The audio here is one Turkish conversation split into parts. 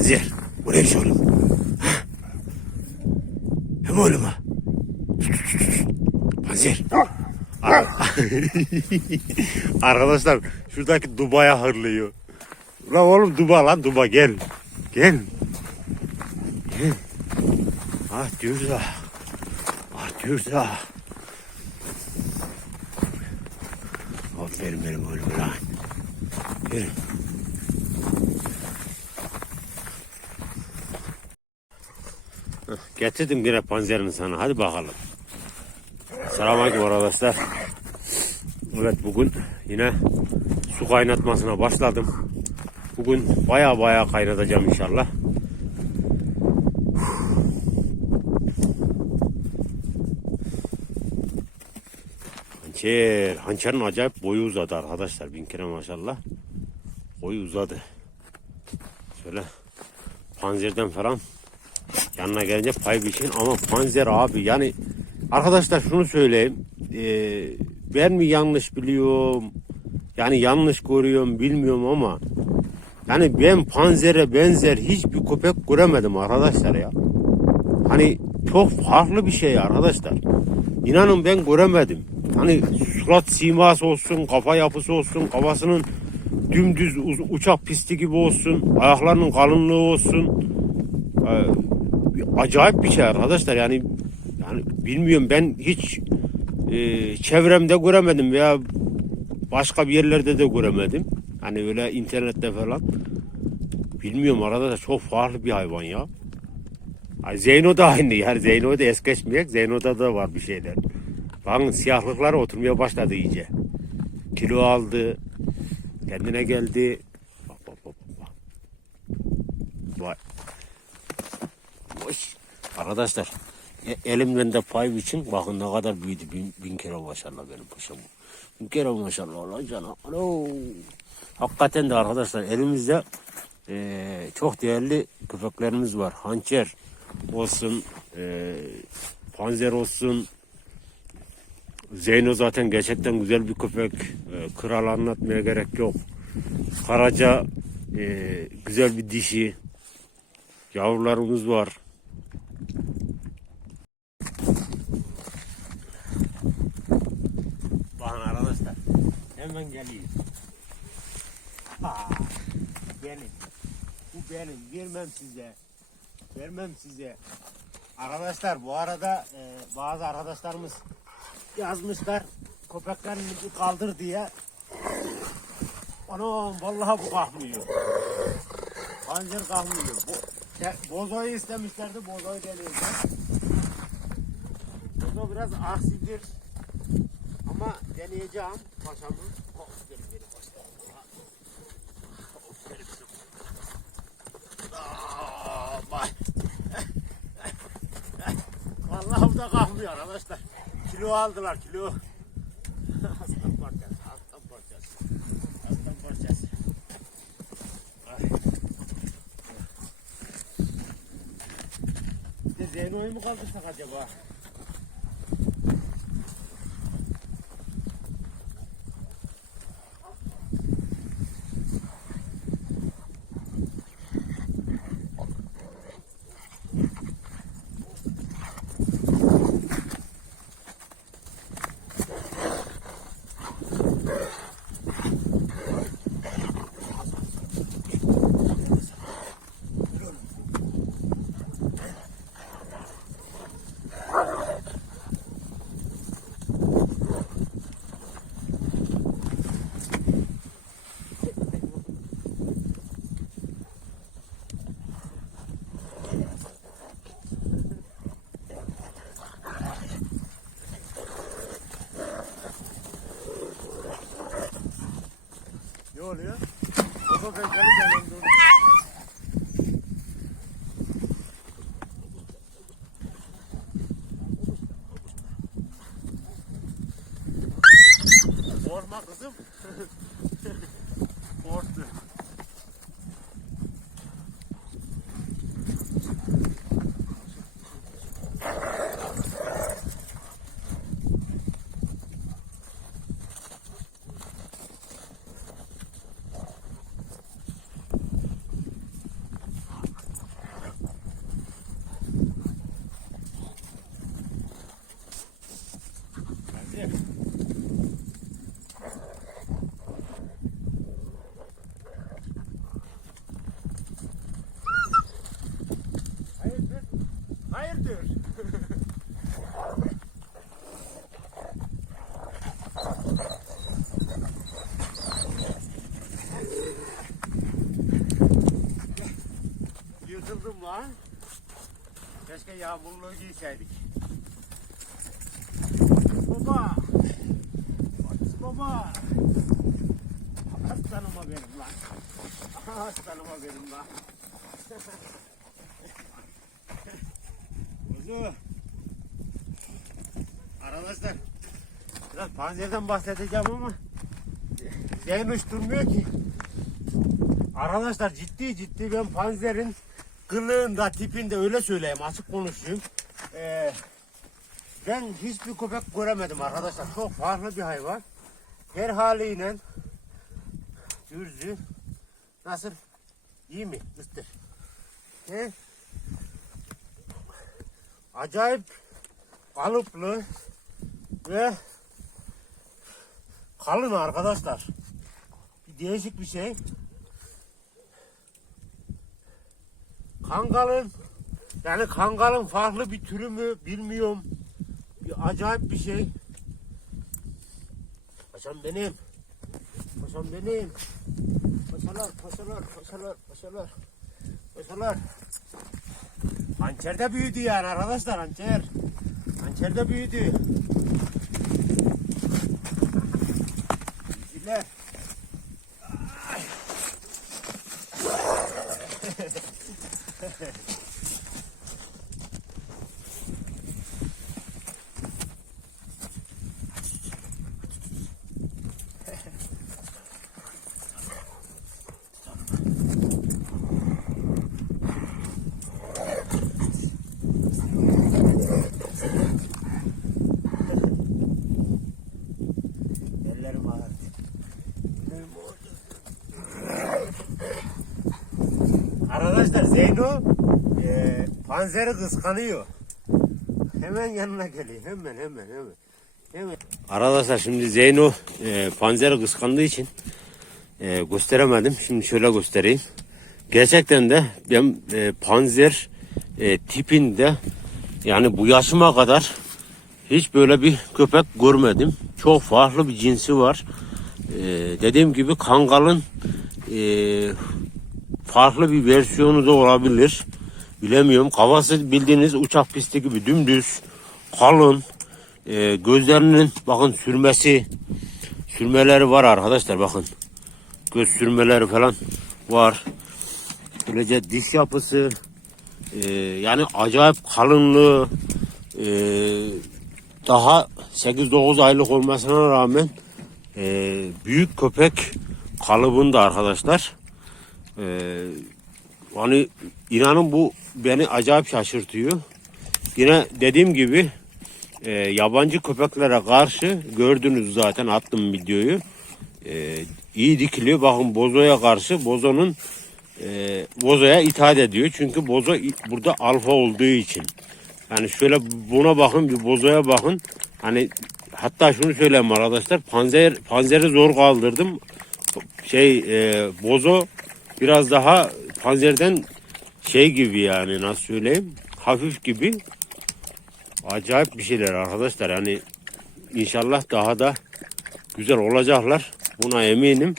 Panzer. Bu neymiş oğlum? Ha? Hem oğlum ha? Panzer. Ar- Arkadaşlar şuradaki Dubai'ye hırlıyor. Ulan oğlum Duba lan Duba gel. Gel. Gel. Ah diyoruz ah. Diyoruz ah. Aferin benim oğlum lan. Yürü. Getirdim yine panzerini sana. Hadi bakalım. Selamünaleyküm arkadaşlar. Evet bugün yine su kaynatmasına başladım. Bugün baya baya kaynatacağım inşallah. Hançer. Hançerin acayip boyu uzadı arkadaşlar. Bin kere maşallah. Boyu uzadı. Şöyle panzerden falan yanına gelince pay biçin. Ama panzer abi yani arkadaşlar şunu söyleyeyim. Ee, ben mi yanlış biliyorum? Yani yanlış görüyorum bilmiyorum ama yani ben panzere benzer hiçbir köpek göremedim arkadaşlar ya. Hani çok farklı bir şey arkadaşlar. İnanın ben göremedim. Hani surat siması olsun kafa yapısı olsun kafasının dümdüz uçak pisti gibi olsun ayaklarının kalınlığı olsun. Ee, acayip bir şey arkadaşlar yani yani bilmiyorum ben hiç e, çevremde göremedim veya başka bir yerlerde de göremedim. Hani öyle internette falan. Bilmiyorum arada da çok farklı bir hayvan ya. Ay Zeyno da aynı yani Zeyno da es geçmeyecek. Zeyno'da da var bir şeyler. Bakın siyahlıklar oturmaya başladı iyice. Kilo aldı. Kendine geldi. Arkadaşlar e- elimden de pay biçin. Bakın ne kadar büyüdü. Bin, bin kere maşallah benim paşam. Bin kere maşallah Allah canım. Alo. Hakikaten de arkadaşlar elimizde e, çok değerli köpeklerimiz var. Hançer olsun, e, panzer olsun. Zeyno zaten gerçekten güzel bir köpek. E, kral anlatmaya gerek yok. Karaca e, güzel bir dişi. Yavrularımız var. Bakın arkadaşlar. Hemen geleyim. Ha, benim. Bu benim. Vermem size. Vermem size. Arkadaşlar bu arada e, bazı arkadaşlarımız yazmışlar köpeklerini bir kaldır diye. Anam vallahi bu kalkmıyor. Panzer kalkmıyor. Bu, ya, bozoyu istemişlerdi. Bozoyu deneyeceğim. Bozo biraz aksidir. Deneyeceğim paşamı. Aferin benim paşam. Aferin benim. Vay. Vallahi bu da kalkmıyor arkadaşlar. Kilo aldılar kilo. Aslan parçası, aslan parçası. Aslan parçası. Bir de Zeyno'yu mu kaldırsak acaba? Oluyor? Baba ben geleceğim ben dur. Korkma kızım. Korktu. Gidelim. Hayırdır? Hayırdır? Yırtıldım lan. Keşke yağmurluğu giyseydik. Baba. Baba. Aslanıma benim lan. Aslanıma benim lan. Kuzu. Arkadaşlar. Biraz panzerden bahsedeceğim ama Zeyn hiç durmuyor ki. Arkadaşlar ciddi ciddi ben panzerin kılığında tipinde öyle söyleyeyim açık konuşayım. Ee, ben hiçbir köpek göremedim arkadaşlar. Çok farklı bir hayvan. Her haliyle dürzü nasıl iyi mi? Isır. He? Acayip kalıplı ve kalın arkadaşlar. Bir değişik bir şey. Kangalın yani kangalın farklı bir türü mü bilmiyorum. Bir acayip bir şey. Paşam benim. Paşam benim. Paşalar, paşalar, paşalar, paşalar. Paşalar. Hançerde büyüdü yani arkadaşlar hançer. Hançerde büyüdü. Arkadaşlar Zeyno e, panzeri kıskanıyor. Hemen yanına geliyor. Hemen hemen hemen. hemen. Arkadaşlar şimdi Zeyno e, panzeri kıskandığı için e, gösteremedim. Şimdi şöyle göstereyim. Gerçekten de ben e, panzer e, tipinde yani bu yaşıma kadar hiç böyle bir köpek görmedim. Çok farklı bir cinsi var. Ee, dediğim gibi kangalın e, farklı bir versiyonu da olabilir. Bilemiyorum. Kafası bildiğiniz uçak pisti gibi dümdüz, kalın. Ee, gözlerinin bakın sürmesi, sürmeleri var arkadaşlar bakın. Göz sürmeleri falan var. Böylece diş yapısı, e, yani acayip kalınlığı, e, daha 8-9 aylık olmasına rağmen e, büyük köpek kalıbında arkadaşlar. E, hani inanın bu beni acayip şaşırtıyor. Yine dediğim gibi e, yabancı köpeklere karşı gördünüz zaten attım videoyu. E, iyi dikiliyor. Bakın Bozo'ya karşı Bozo'nun e, Bozo'ya itaat ediyor. Çünkü Bozo burada alfa olduğu için. Yani şöyle buna bakın bir bozoya bakın. Hani hatta şunu söyleyeyim arkadaşlar. Panzer panzeri zor kaldırdım. Şey e, bozo biraz daha panzerden şey gibi yani nasıl söyleyeyim? Hafif gibi. Acayip bir şeyler arkadaşlar. Yani inşallah daha da güzel olacaklar. Buna eminim.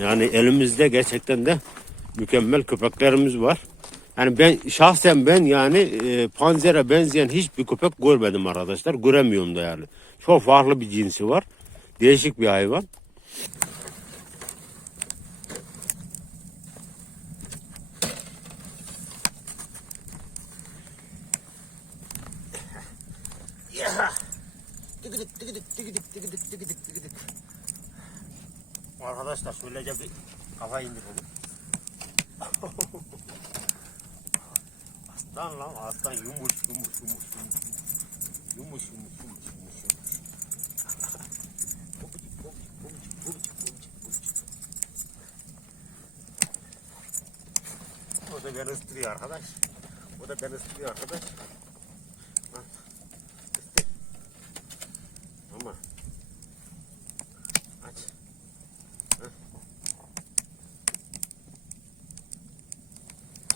Yani elimizde gerçekten de mükemmel köpeklerimiz var. Yani ben şahsen ben yani e, panzere benzeyen hiçbir köpek görmedim arkadaşlar. Göremiyorum da yani. Çok farklı bir cinsi var. Değişik bir hayvan. Arkadaşlar şöylece bir kafa indirelim. Aslan lan aslan yumuş yumuş yumuş yumuş. Yumuş yumuş yumuş yumuş yumuş. Bobicik bobicik bobicik bobicik bobicik bobicik. O da beni ısırıyor arkadaş. O da beni ısırıyor arkadaş.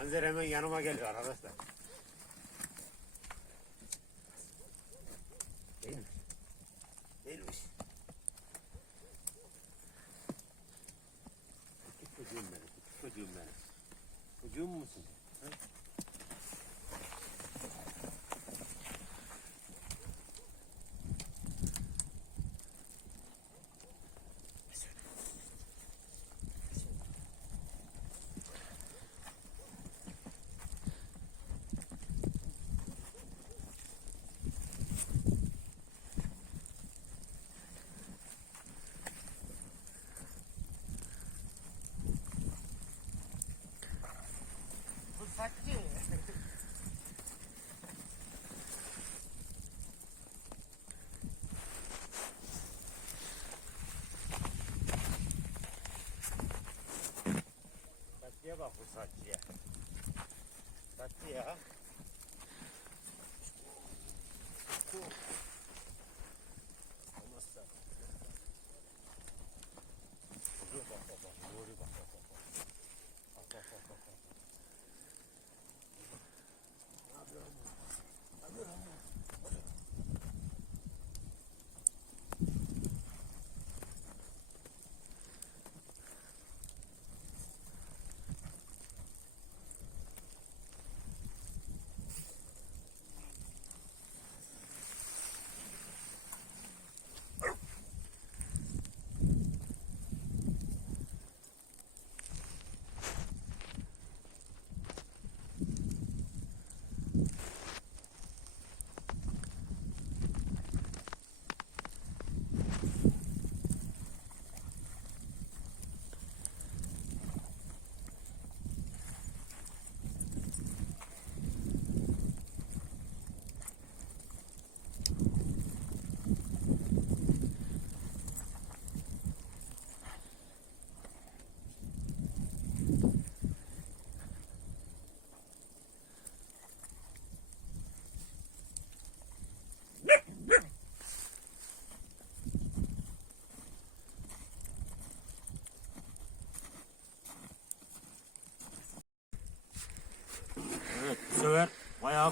Panzer hemen yanıma geliyor arkadaşlar. 不不着急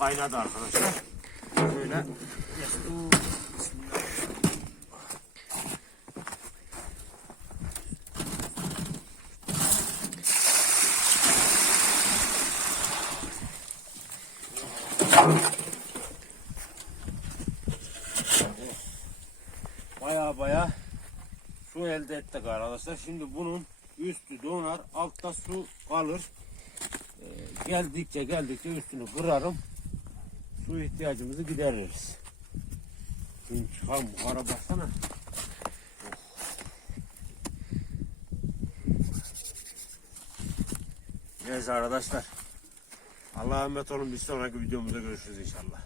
bayağı kaynadı arkadaşlar. Şöyle. Baya baya su elde ettik arkadaşlar. Şimdi bunun üstü donar, altta su kalır. Ee, geldikçe geldikçe üstünü kırarım. Su ihtiyacımızı gideririz. Şimdi çıkalım buhara baksana. Neyse arkadaşlar. Allah'a emanet olun. Bir sonraki videomuzda görüşürüz inşallah.